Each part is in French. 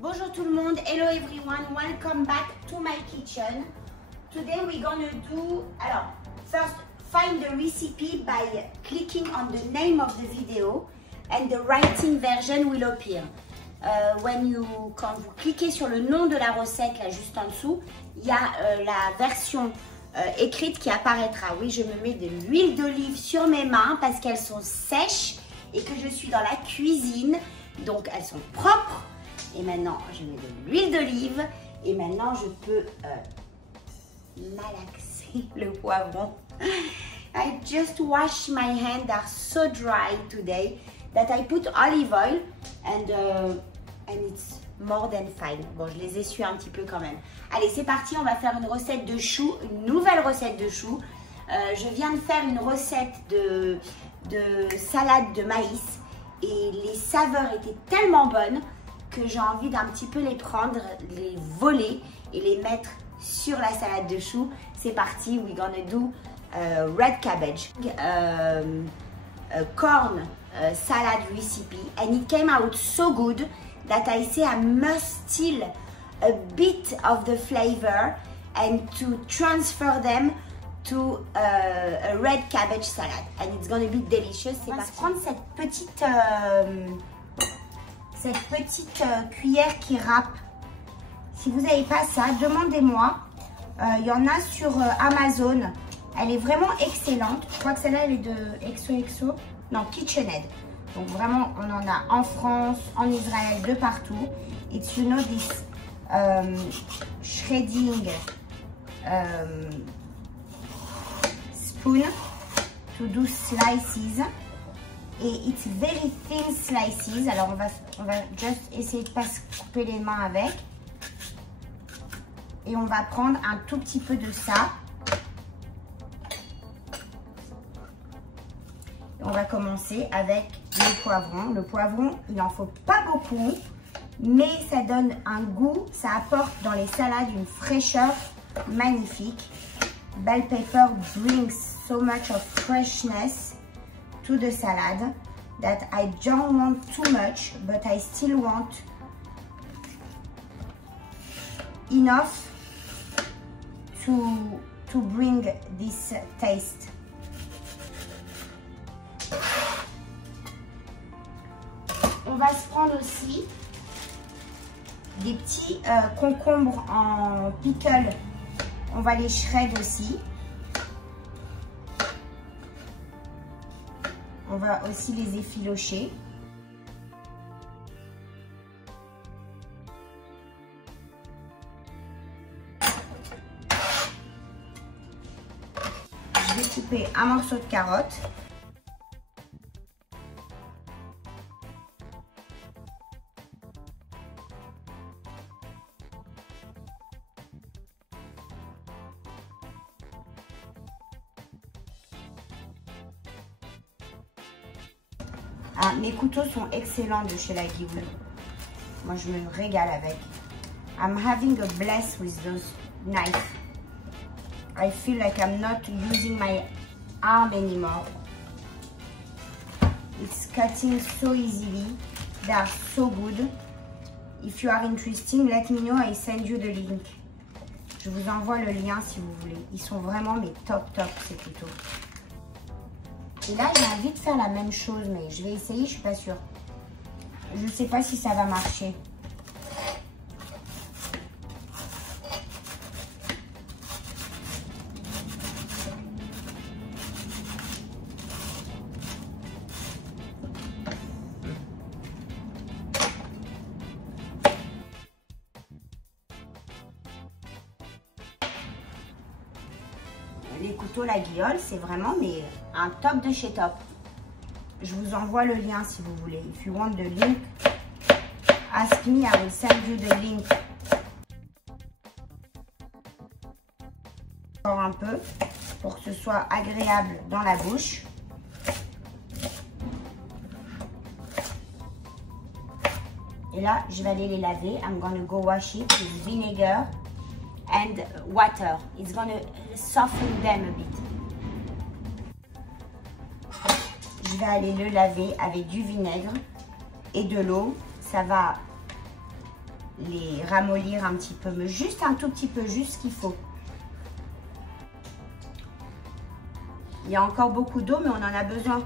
Bonjour tout le monde, hello everyone, welcome back to my kitchen. Today we're gonna do, first find the recipe by clicking on the name of the video and the writing version will appear. Quand vous cliquez sur le nom de la recette là juste en dessous, il y a la version écrite qui apparaîtra. Oui, je me mets de l'huile d'olive sur mes mains parce qu'elles sont sèches et que je suis dans la cuisine, donc elles sont propres. Et maintenant, je mets de l'huile d'olive et maintenant je peux malaxer le poivron. I just washed my hands, they are so dry today that I put olive oil and it's more than fine. Bon, je les essuie un petit peu quand même. Allez, c'est parti, on va faire une recette de choux, une nouvelle recette de choux. Je viens de faire une recette de salade de maïs et les saveurs étaient tellement bonnes que j'ai envie d'un petit peu les prendre, les voler et les mettre sur la salade de choux. C'est parti, we're gonna do red cabbage, corn salad recipe, and it came out so good that I say I must steal a bit of the flavor and to transfer them to a red cabbage salad, and it's gonna be delicious. On va se prendre cette petite cuillère qui râpe. Si vous n'avez pas ça, demandez-moi. Il y en a sur Amazon. Elle est vraiment excellente. Je crois que celle-là, elle est de XOXO. Non, KitchenAid. Donc vraiment, on en a en France, en Israël, de partout. It's, you know, this shredding spoon to do slices. Et it's very thin slices. Alors on va just essayer de pas se couper les mains avec. Et on va prendre un tout petit peu de ça. Et on va commencer avec le poivron. Le poivron, il n'en faut pas beaucoup, mais ça donne un goût, ça apporte dans les salades une fraîcheur magnifique. Bell pepper brings so much of freshness to the salad that I don't want too much, but I still want enough to bring this taste. On va se prendre aussi des petits concombres en pickle. On va les shred aussi. On va aussi les effilocher. Je vais couper un morceau de carotte. Ah, mes couteaux sont excellents de chez La Gioule. Moi, je me régale avec. I'm having a blast with those knives. I feel like I'm not using my arm anymore. It's cutting so easily. They are so good. If you are interested, let me know. I send you the link. Je vous envoie le lien si vous voulez. Ils sont vraiment mes top ces couteaux. Et là, j'ai envie de faire la même chose, mais je vais essayer, je suis pas sûre. Je sais pas si ça va marcher. Les couteaux La Giolle, c'est vraiment un top de chez top. Je vous envoie le lien si vous voulez. If you want the link, ask me, I will send you the link. Encore un peu pour que ce soit agréable dans la bouche. Et là, je vais aller les laver. I'm gonna go wash it with vinegar and water. It's gonna soften them a bit. Je vais aller le laver avec du vinaigre et de l'eau. Ça va les ramollir un petit peu, mais juste un tout petit peu, juste ce qu'il faut. Il y a encore beaucoup d'eau, mais on en a besoin.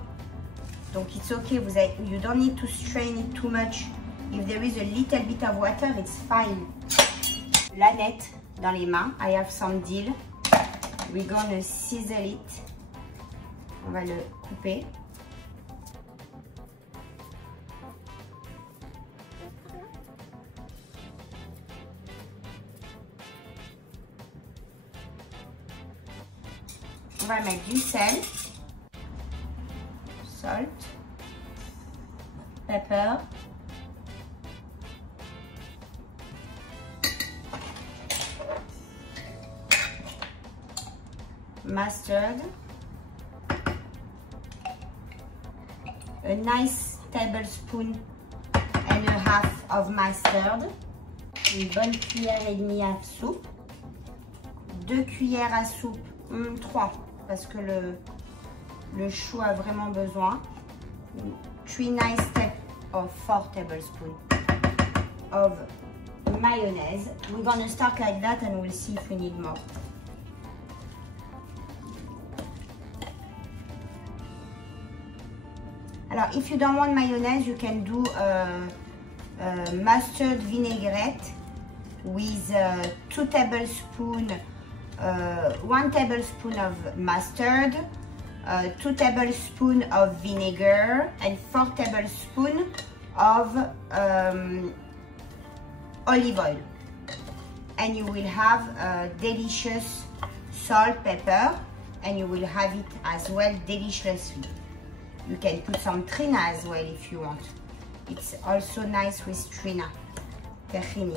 Donc it's okay, you don't need to strain it too much. If there is a little bit of water, it's fine. L'ânette dans les mains. I have some dill. We're gonna sizzle it. On va le couper. On va mettre du sel, salt, pepper, mustard, a nice tablespoon and a half of mustard, une bonne cuillère et demie à soupe, 2 cuillères à soupe, 3 parce que le chou a vraiment besoin, 3 nice or 4 tablespoons of mayonnaise. We're gonna start like that and we'll see if we need more. Alors, if you don't want mayonnaise, you can do mustard vinaigrette with 2 tablespoons, 1 tablespoon of mustard, 2 tablespoons of vinegar, and 4 tablespoons of olive oil. And you will have delicious salt, pepper, and you will have it as well deliciously. You can put some trina as well if you want. It's also nice with trina, tahini.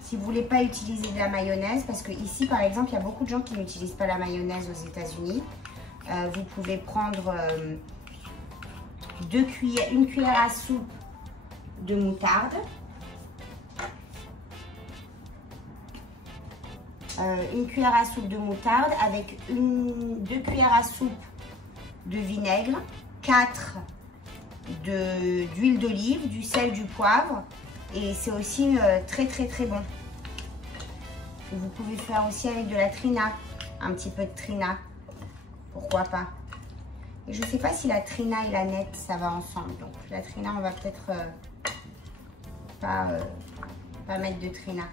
Si vous voulez pas utiliser de la mayonnaise, parce que ici par exemple, il y a beaucoup de gens qui n'utilisent pas la mayonnaise aux États-Unis. Vous pouvez prendre une cuillère à soupe de moutarde, une cuillère à soupe de moutarde avec 2 cuillères à soupe de vinaigre, 4 d'huile d'olive, du sel, du poivre, et c'est aussi très bon. Vous pouvez faire aussi avec de la trina, un petit peu de trina, pourquoi pas. Et je sais pas si la trina et l'ânette ça va ensemble, donc la trina on va peut-être pas mettre de trina.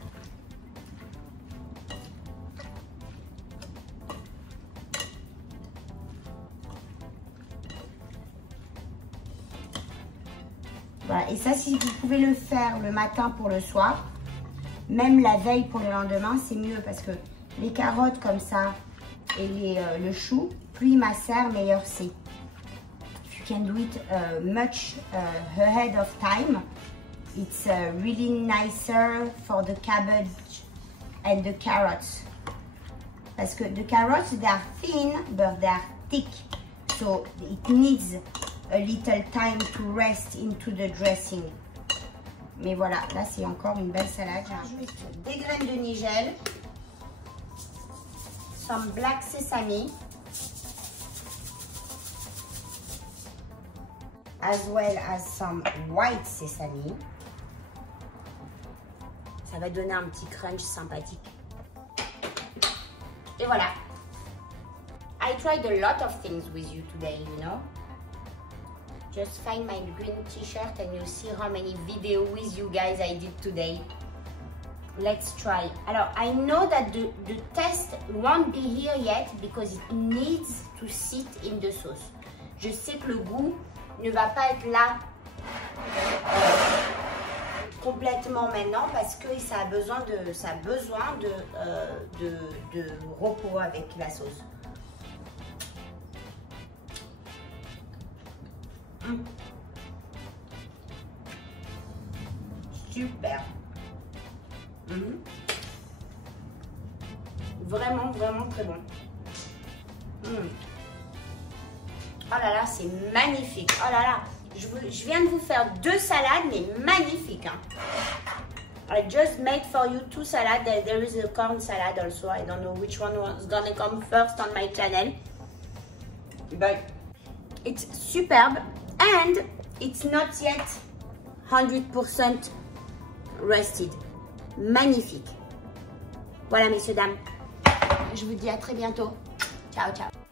Voilà, et ça, si vous pouvez le faire le matin pour le soir, même la veille pour le lendemain, c'est mieux parce que les carottes comme ça et le chou, plus il macère, meilleur c'est. If you can do it much ahead of time, it's really nicer for the cabbage and the carrots. Parce que the carrots, they are thin, but they are thick. So it needs a little time to rest into the dressing. Mais voilà, là c'est encore une belle salade. J'ai juste des graines de nigel, some black sesame, as well as some white sesame. Ça va donner un petit crunch sympathique. Et voilà. I tried a lot of things with you today, you know. Just find my green t-shirt and you'll see how many videos with you guys I did today. Let's try. Alors, I know that the test won't be here yet because it needs to sit in the sauce. Je sais que le goût ne va pas être là complètement maintenant parce que ça a besoin de repos avec la sauce. Super. Vraiment très bon. Oh là là, c'est magnifique. Oh là là, je viens de vous faire 2 salades, mais magnifiques. Hein. I just made for you 2 salades. There is a corn salad also. I don't know which one was gonna come first on my channel. But it's superb. And it's not yet 100% roasted. Magnifique. Voilà, messieurs, dames. Je vous dis à très bientôt. Ciao, ciao.